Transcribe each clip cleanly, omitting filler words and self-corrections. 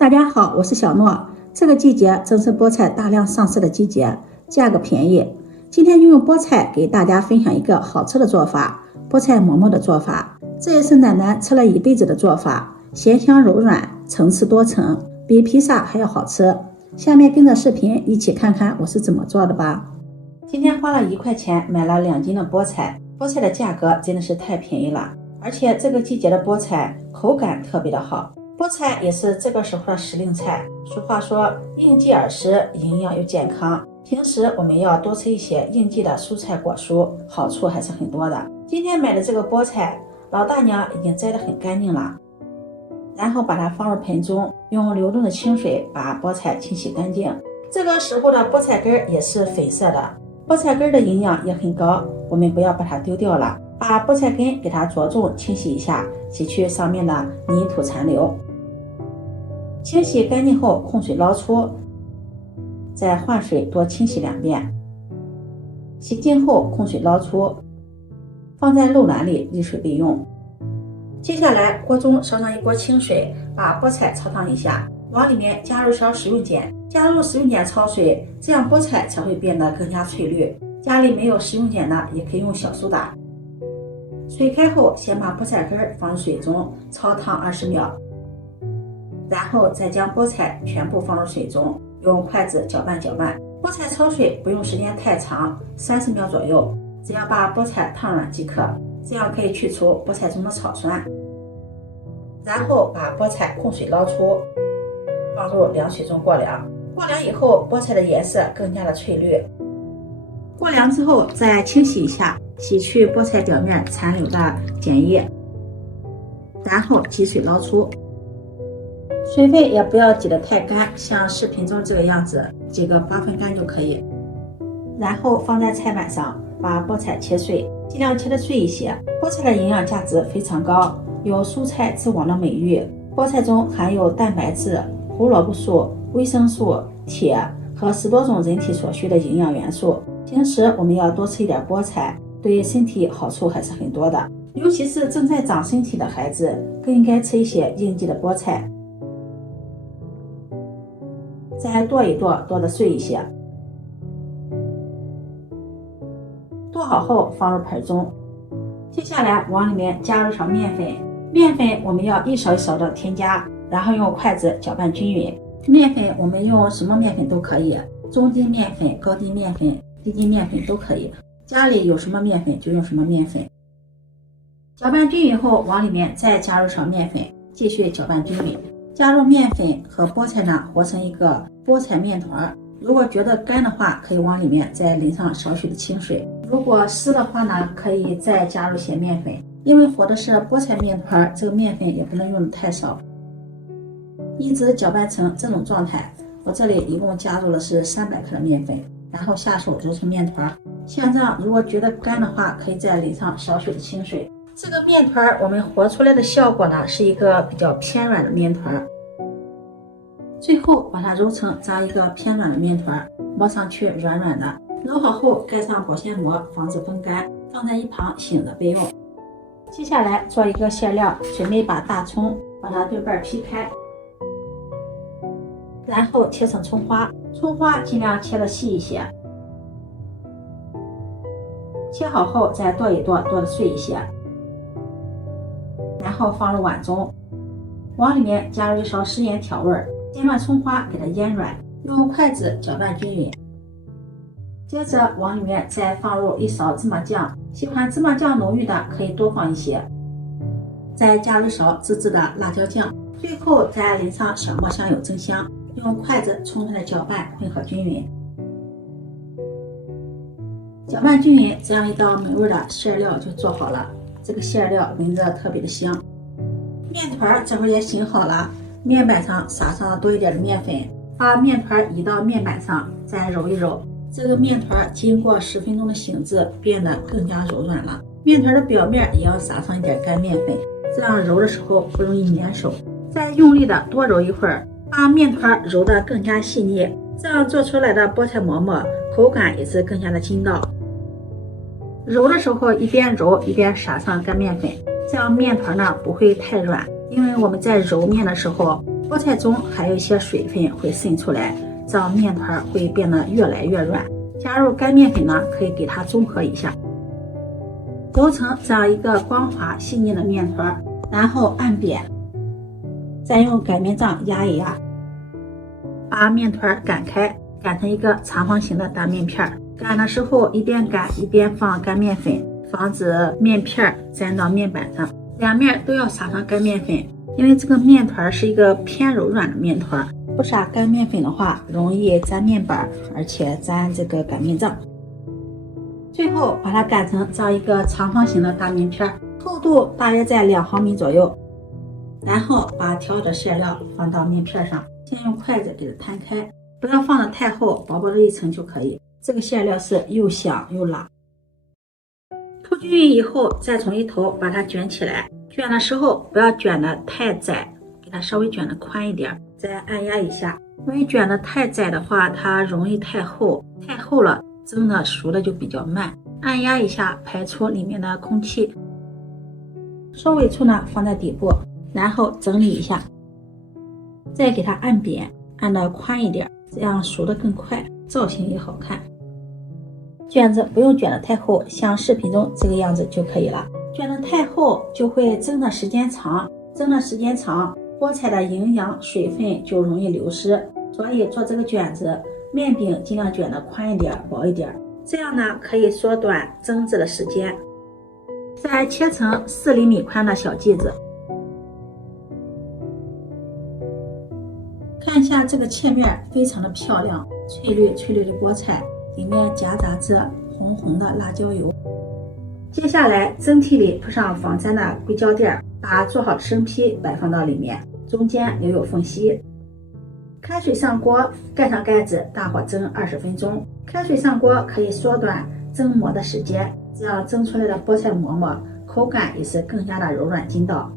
大家好，我是小诺。这个季节正是菠菜大量上市的季节，价格便宜。今天就用菠菜给大家分享一个好吃的做法——菠菜馍馍的做法。这也是奶奶吃了一辈子的做法，咸香柔软，层次多层，比披萨还要好吃。下面跟着视频一起看看我是怎么做的吧。今天花了1块钱买了2斤的菠菜，菠菜的价格真的是太便宜了，而且这个季节的菠菜口感特别的好。菠菜也是这个时候的时令菜，俗话说应季而食，营养又健康。平时我们要多吃一些应季的蔬菜果蔬，好处还是很多的。今天买的这个菠菜，老大娘已经摘得很干净了，然后把它放入盆中，用流动的清水把菠菜清洗干净。这个时候的菠菜根也是粉色的，菠菜根的营养也很高，我们不要把它丢掉了，把菠菜根给它着重清洗一下，洗去上面的泥土残留。清洗干净后控水捞出，再换水多清洗2遍。洗净后控水捞出，放在漏篮里沥水备用。接下来锅中烧上一锅清水，把菠菜焯烫一下，往里面加入勺食用碱，加入食用碱焯水，这样菠菜才会变得更加翠绿。家里没有食用碱的也可以用小苏打。水开后，先把菠菜根放入水中焯烫20秒，然后再将菠菜全部放入水中，用筷子搅拌搅拌。菠菜焯水不用时间太长，30秒左右，只要把菠菜烫软即可，这样可以去除菠菜中的草酸。然后把菠菜控水捞出，放入凉水中过凉。过凉以后，菠菜的颜色更加的翠绿。过凉之后再清洗一下，洗去菠菜表面残留的碱液，然后挤水捞出。水分也不要挤得太干，像视频中这个样子，挤个8分干就可以。然后放在菜板上，把菠菜切碎，尽量切得碎一些。菠菜的营养价值非常高，有蔬菜之王的美誉。菠菜中含有蛋白质、胡萝卜素、维生素、铁和10多种人体所需的营养元素。平时我们要多吃一点菠菜，对身体好处还是很多的。尤其是正在长身体的孩子，更应该吃一些应季的菠菜。再剁一剁，剁得碎一些。剁好后放入盆中，接下来往里面加入勺面粉。面粉我们要1勺1勺的添加，然后用筷子搅拌均匀。面粉我们用什么面粉都可以，中筋面粉、高筋面粉、低筋面粉都可以，家里有什么面粉就用什么面粉。搅拌均匀后，往里面再加入勺面粉，继续搅拌均匀。加入面粉和菠菜呢，和成一个菠菜面团。如果觉得干的话，可以往里面再淋上少许的清水。如果湿的话呢，可以再加入些面粉。因为和的是菠菜面团，这个面粉也不能用的太少。一直搅拌成这种状态，我这里一共加入的是300克的面粉，然后下手揉成面团。像这样，如果觉得干的话，可以再淋上少许的清水。这个面团我们和出来的效果呢，是一个比较偏软的面团。最后把它揉成这样一个偏软的面团，摸上去软软的。揉好后盖上保鲜膜，防止风干，放在一旁醒着备用。接下来做一个馅料，准备把大葱把它对半劈开，然后切成葱花。葱花尽量切得细一些。切好后再剁一剁，剁得碎一些。然后放入碗中，往里面加入1勺食盐调味，先把葱花给它腌软，用筷子搅拌均匀。接着往里面再放入1勺芝麻酱，喜欢芝麻酱浓郁的可以多放一些。再加入1勺自制的辣椒酱，最后再淋上小磨香油增香，用筷子充分的搅拌混合均匀。搅拌均匀，这样一道美味的馅料就做好了。这个馅料闻着特别的香。面团这会儿也醒好了，面板上撒上多一点的面粉，把面团移到面板上，再揉一揉。这个面团经过10分钟的醒制，变得更加柔软了。面团的表面也要撒上一点干面粉，这样揉的时候不容易粘手。再用力的多揉一会儿，把面团揉得更加细腻，这样做出来的菠菜馍馍口感也是更加的筋道。揉的时候一边揉一边撒上干面粉，这样面团呢不会太软，因为我们在揉面的时候菠菜中还有一些水分会渗出来，这样面团会变得越来越软。加入干面粉呢，可以给它中和一下。揉成这样一个光滑细腻的面团，然后按扁，再用擀面杖压一压，把面团擀开，擀成一个长方形的大面片。擀的时候一边擀一边放干面粉，防止面片粘到面板上。两面都要撒上干面粉，因为这个面团是一个偏柔软的面团，不撒干面粉的话容易粘面板，而且粘这个擀面杖。最后把它擀成这样一个长方形的大面片，厚度大约在2毫米左右。然后把调好的馅料放到面片上，先用筷子给它摊开，不要放得太厚，薄薄的一层就可以。这个馅料是又香又辣。铺均匀以后，再从一头把它卷起来，卷的时候不要卷得太窄，给它稍微卷得宽一点，再按压一下。因为卷得太窄的话，它容易太厚，太厚了蒸的熟的就比较慢。按压一下，排出里面的空气。收尾处呢放在底部，然后整理一下，再给它按扁，按得宽一点，这样熟得更快，造型也好看。卷子不用卷得太厚，像视频中这个样子就可以了。卷得太厚就会蒸的时间长，菠菜的营养水分就容易流失，所以做这个卷子，面饼尽量卷得宽一点，薄一点，这样呢可以缩短蒸制的时间。再切成4厘米宽的小剂子。看一下这个切面非常的漂亮，翠绿的菠菜，里面夹杂着红红的辣椒油。接下来蒸屉里铺上防粘的硅胶垫，把做好的生坯摆放到里面，中间留有缝隙。开水上锅，盖上盖子，大火蒸20分钟。开水上锅可以缩短蒸馍的时间，这样蒸出来的菠菜馍馍口感也是更加的柔软筋道。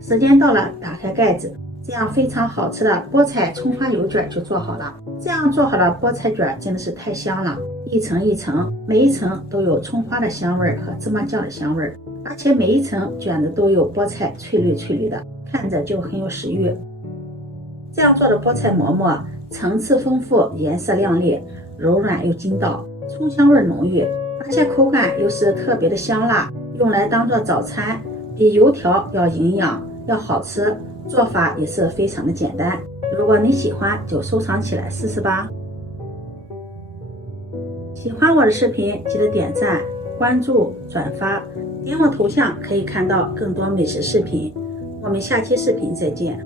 时间到了，打开盖子，这样非常好吃的菠菜葱花油卷就做好了。这样做好的菠菜卷真的是太香了，一层一层，每一层都有葱花的香味和芝麻酱的香味，而且每一层卷子都有菠菜翠绿的，看着就很有食欲。这样做的菠菜馍馍层次丰富，颜色亮丽，柔软又筋道，葱香味浓郁，而且口感又是特别的香辣，用来当做早餐，比油条要营养，要好吃，做法也是非常的简单。如果你喜欢，就收藏起来试试吧。喜欢我的视频，记得点赞、关注、转发，点我头像可以看到更多美食视频。我们下期视频再见。